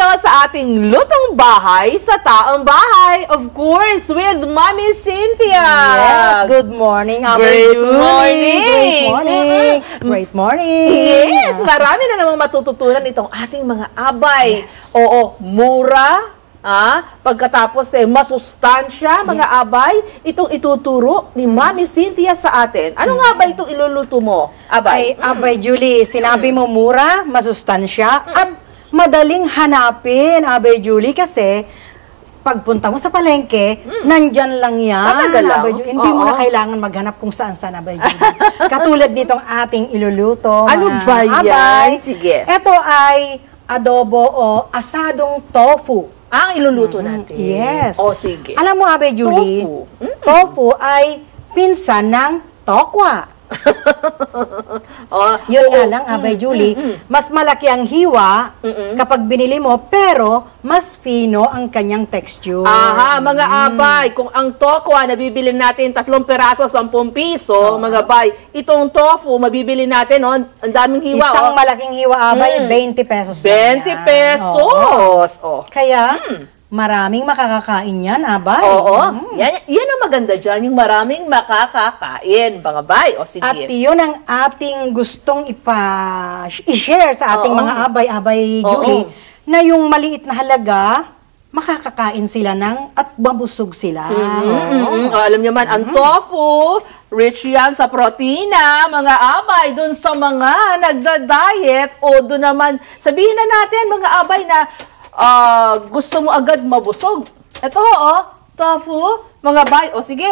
tayo sa ating lutong bahay sa taong bahay. Of course, with Mommy Cynthia. Yes, good morning. Great morning. Great morning. Great morning. Yes, marami na namang matututunan itong ating mga abay. Yes. Oo, mura. Pagkatapos masustansya, mga abay, itong ituturo ni Mommy Cynthia sa atin. Ano nga ba itong iluluto mo, abay? Abay, Julie, sinabi mo mura, masustansya, at madaling hanapin, Abay, Julie, kasi pagpunta mo sa palengke, nandyan lang yan. Talaga lang? Abay, Julie. Hindi mo na kailangan maghanap kung saan-saan, Abay, Julie. Katulad nitong ating iluluto. Ano ba yan? Abay, Sige. Ito ay adobo o asadong tofu. Ang iluluto natin. Yes. O, sige. Alam mo, Abay Julie, tofu ay pinsan ng tokwa. Yun nga lang, Abay Julie, mas malaki ang hiwa kapag binili mo, pero mas fino ang kanyang texture. Aha, mga abay, kung ang tokwa nabibili natin 3 peraso, 10 piso, mga abay, itong tofu, mabibili natin, ang daming hiwa. Isang malaking hiwa, Abay, 20 pesos. 20 pesos. Kaya, maraming makakakain yan, Abay. Yan ang maganda dyan, yung maraming makakakain, mga bay. O sige. At yun ang ating gustong i-share sa ating mga abay, Julie, na yung maliit na halaga, makakakain sila at mabusog sila. Alam niyo man, ang tofu, rich yan sa protina, mga abay, dun sa mga nagda-diet, o dun naman, sabihin na natin, mga abay, na gusto mo agad mabusog. Ito, tofu, mga bay. O sige,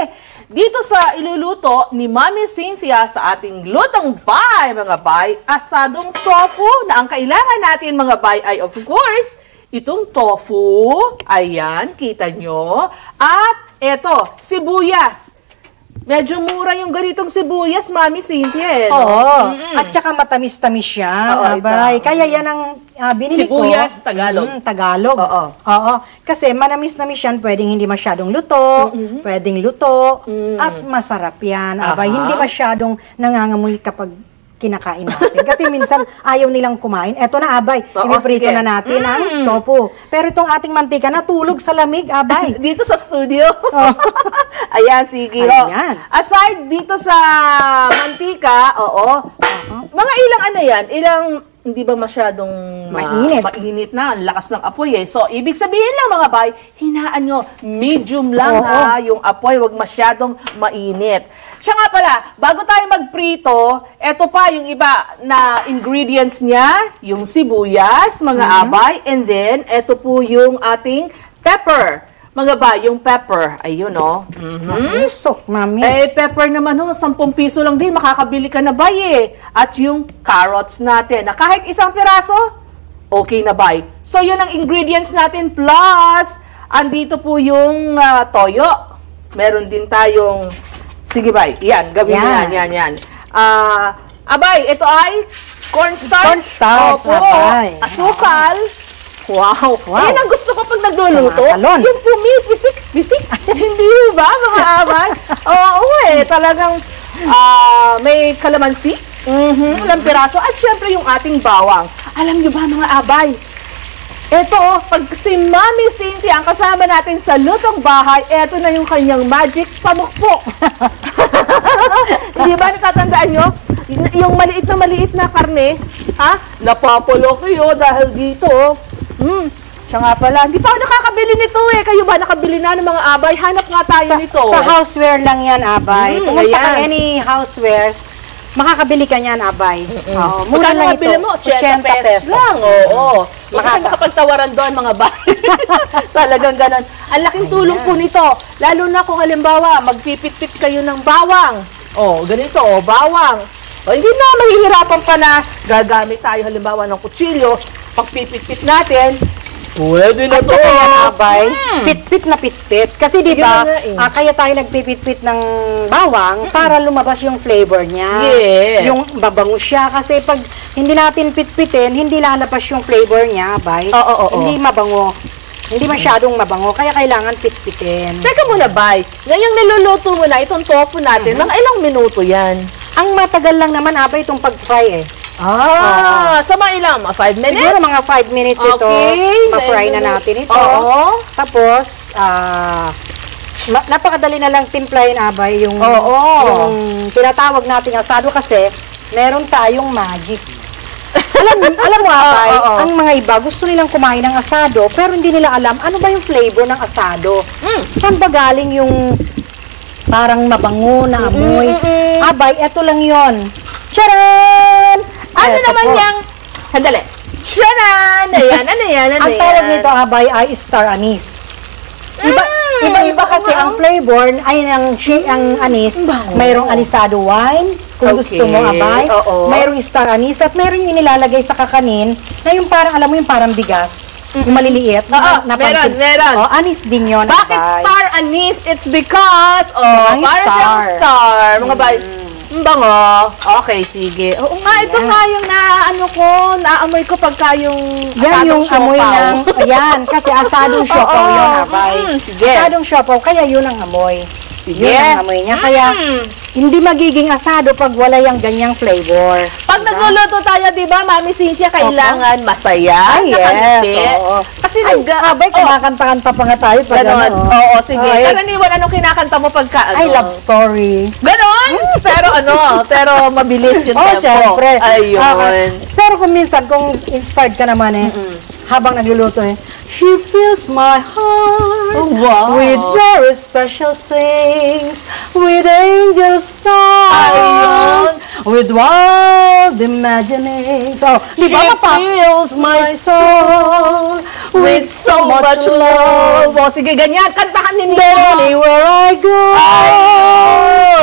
dito sa iluluto ni Mommy Cynthia sa ating lutong bay, mga bay, asadong tofu na ang kailangan natin, mga bay, ay of course, itong tofu, ayan, kita nyo, at eto, sibuyas. Medyo mura yung ganitong sibuyas, Mommy Cynthia. At saka matamis-tamis yan, Abay. Kaya yan ang binili ko. Sibuyas, Tagalog. Tagalog. Kasi manamis-namis yan, pwedeng hindi masyadong luto, pwedeng luto, at masarap yan, Abay. Hindi masyadong nangangamoy kapag kinakain natin. Kasi minsan ayaw nilang kumain. Eto na, Abay, ipiprito na natin ang tofu. Pero itong ating mantika natulog sa lamig, Abay. Dito sa studio. Ayan, sige. Ayan. Aside dito sa mantika, mga ilang ano yan? Hindi ba masyadong mainit na? Ang lakas ng apoy So, ibig sabihin lang, mga bay, hinaan nyo, medium lang yung apoy, wag masyadong mainit. Siya nga pala, bago tayo magprito, eto pa yung iba na ingredients niya, yung sibuyas, mga abay, and then, eto po yung ating pepper. Mga bay, yung pepper, ayun Sok, Mami. Pepper naman 10 piso lang din, makakabili ka na bay At yung carrots natin, na kahit 1 piraso, okay na bay. So, yun ang ingredients natin, plus, andito po yung toyo. Meron din tayong, sige bay, yan, gawin mo yan. Abay, ito ay cornstarch. Abay. Asukal. Wow. Yan ang gusto ko pag nagluluto. Yung pumipisik-pisik. Hindi ba, mga abay? Talagang may kalamansi. Ilang piraso. At syempre yung ating bawang. Alam niyo ba, mga abay? Ito, pag si Mommy Cynthia ang kasama natin sa lutong bahay, eto na yung kanyang magic pamukpok. Hindi ba natatandaan nyo? Yung maliit na karne, napapalo kayo dahil dito, siya nga pala. Hindi pa ako nakakabili nito Kayo ba nakabili na ng mga abay? Hanap nga tayo nito. Sa houseware lang yan, Abay. Pumunta ka any houseware, makakabili ka niyan, Abay. Mura lang ito. Mo? 80 pesos lang. Makapagtawaran doon, mga bay. Talagang ganon. Ang laking tulong po nito. Lalo na kung halimbawa, magpipit-pit kayo ng bawang. Ganito, bawang. Hindi na mahihirapan pa na gagamit tayo halimbawa ng kutsilyo, pagpipit-pit natin, pwede na ito. At yan, Abay, pit-pit na pit-pit. Kasi di ba, kaya tayo nagpipit-pit ng bawang para lumabas yung flavor niya. Yes. Yung babango siya. Kasi pag hindi natin pit-pitin, hindi lalabas yung flavor niya, Abay. Hindi mabango. Hindi masyadong mabango, kaya kailangan pit-pitin. Teka muna, Bay. Ngayong niluluto mo na itong tofu natin, mga ilang minuto yan? Ang matagal lang naman, Abay, itong pag-fry So mga ilang? Mga 5 minutes? Siguro mga 5 minutes ito. Okay. Ma-fry na natin ito. Oo. Tapos, napakadali na lang timplahin, Abay, yung tinatawag nating asado kasi meron tayong magic. alam mo, Abay, ang mga iba gusto nilang kumain ng asado pero hindi nila alam ano ba yung flavor ng asado. Saan ba galing yung parang mabango na amoy? Abay, eto lang yon. Charan! Ano naman yung... Handali. Charan! Ayan, ano yan? Ang tawag nito, Abay, ay star anise. Iba-iba kasi ang flavor ay ang anis. Mayroong anisado wine, kung gusto mo, Abay. Mayroong star anise at mayroong yung inilalagay sa kakanin na yung parang, alam mo yung parang bigas. Yung maliliit. Meron. Anis din yun, Bakit Abay. star anise? It's because, Mga parang star. siyang star. Mga bay, bango. Okay, sige. Oo nga, ito nga yung naamoy ko pagka yung Yan yung amoy ng, ayan, kasi asadong siopaw yun, Abay. Sige. Asadong siopaw, kaya yun ang amoy. Sige. Yun ang amoy niya. Kaya, hindi magiging asado pag wala yung ganyang flavor. Pag nagluluto tayo, di ba, Mami Cynthia, kailangan masaya, nakangiti. Kasi Abay, kumakanta-kanta pa nga tayo pag ganon. ano. Oo, sige. Karaniwan, anong kinakanta mo pagka ano? I love story. Ganon? Pero mabilis yung tempo. Syempre. Ayun. Pero kung minsan, kung inspired ka naman habang nagluluto she fills my heart with very special things, with angel songs, with wild imaginings. Di ba fills my soul with so much love. Sige, ganyan. Kantahan ni Nino. Anywhere I go,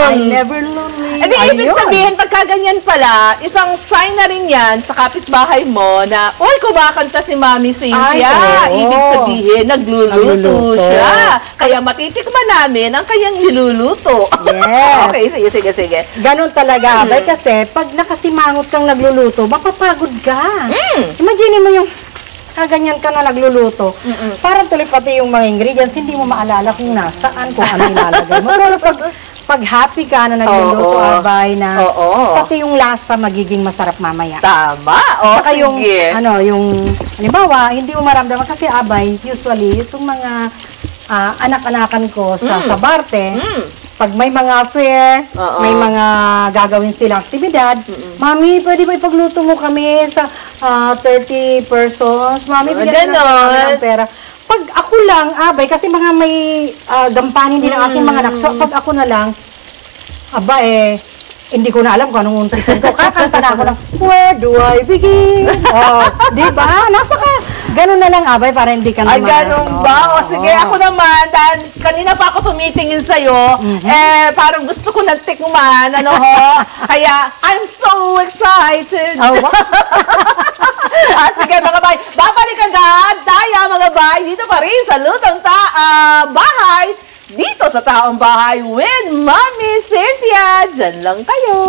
I never lonely. Di ibig sabihin, pagka ganyan pala, isang sign na rin yan sa kapitbahay mo na, uy, kumakanta si Mami Cynthia. Ibig sabihin, nagluluto siya. Kaya matitikman namin ang kanyang niluluto. Yes. Okay, sige. Ganon talaga, Abay, kasi pag nakasimangot kang nagluluto, mapapagod ka. Imagine mo yung ganyan ka na nagluluto. Parang tuloy pati yung mga ingredients, hindi mo maalala kung nasaan, kung ano ilalagay mo. Pero pag happy ka na nagluluto, Abay, na pati yung lasa magiging masarap mamaya. Tama. Saka Sige. yung halimbawa, hindi mo maramdaman kasi, Abay, usually, itong mga anak-anakan ko sa Barte, pag may mga fair, may mga gagawin silang aktibidad, Mami, pwede ba ipagluto mo kami sa 30 persons? Mami, bigyan na ng pera. Pag ako lang, Abay, kasi mga may gampanin din ang aking mga anak. So, pag ako na lang, hindi ko na alam kung anong umpisan ko. Kakanta na ako ng, where do I begin? Di ba? Ganun na lang, Abay, para hindi ka naman. Ganun ba? Sige, ako naman, dahil kanina pa ako tumitingin sa'yo, parang gusto ko nagtikman, Kaya, I'm so excited. Sige, mga bay, babalik agad tayo, mga bay, dito pa rin sa Lutong Bahay, dito sa Taong Bahay with Mami Cynthia. Diyan lang kayo.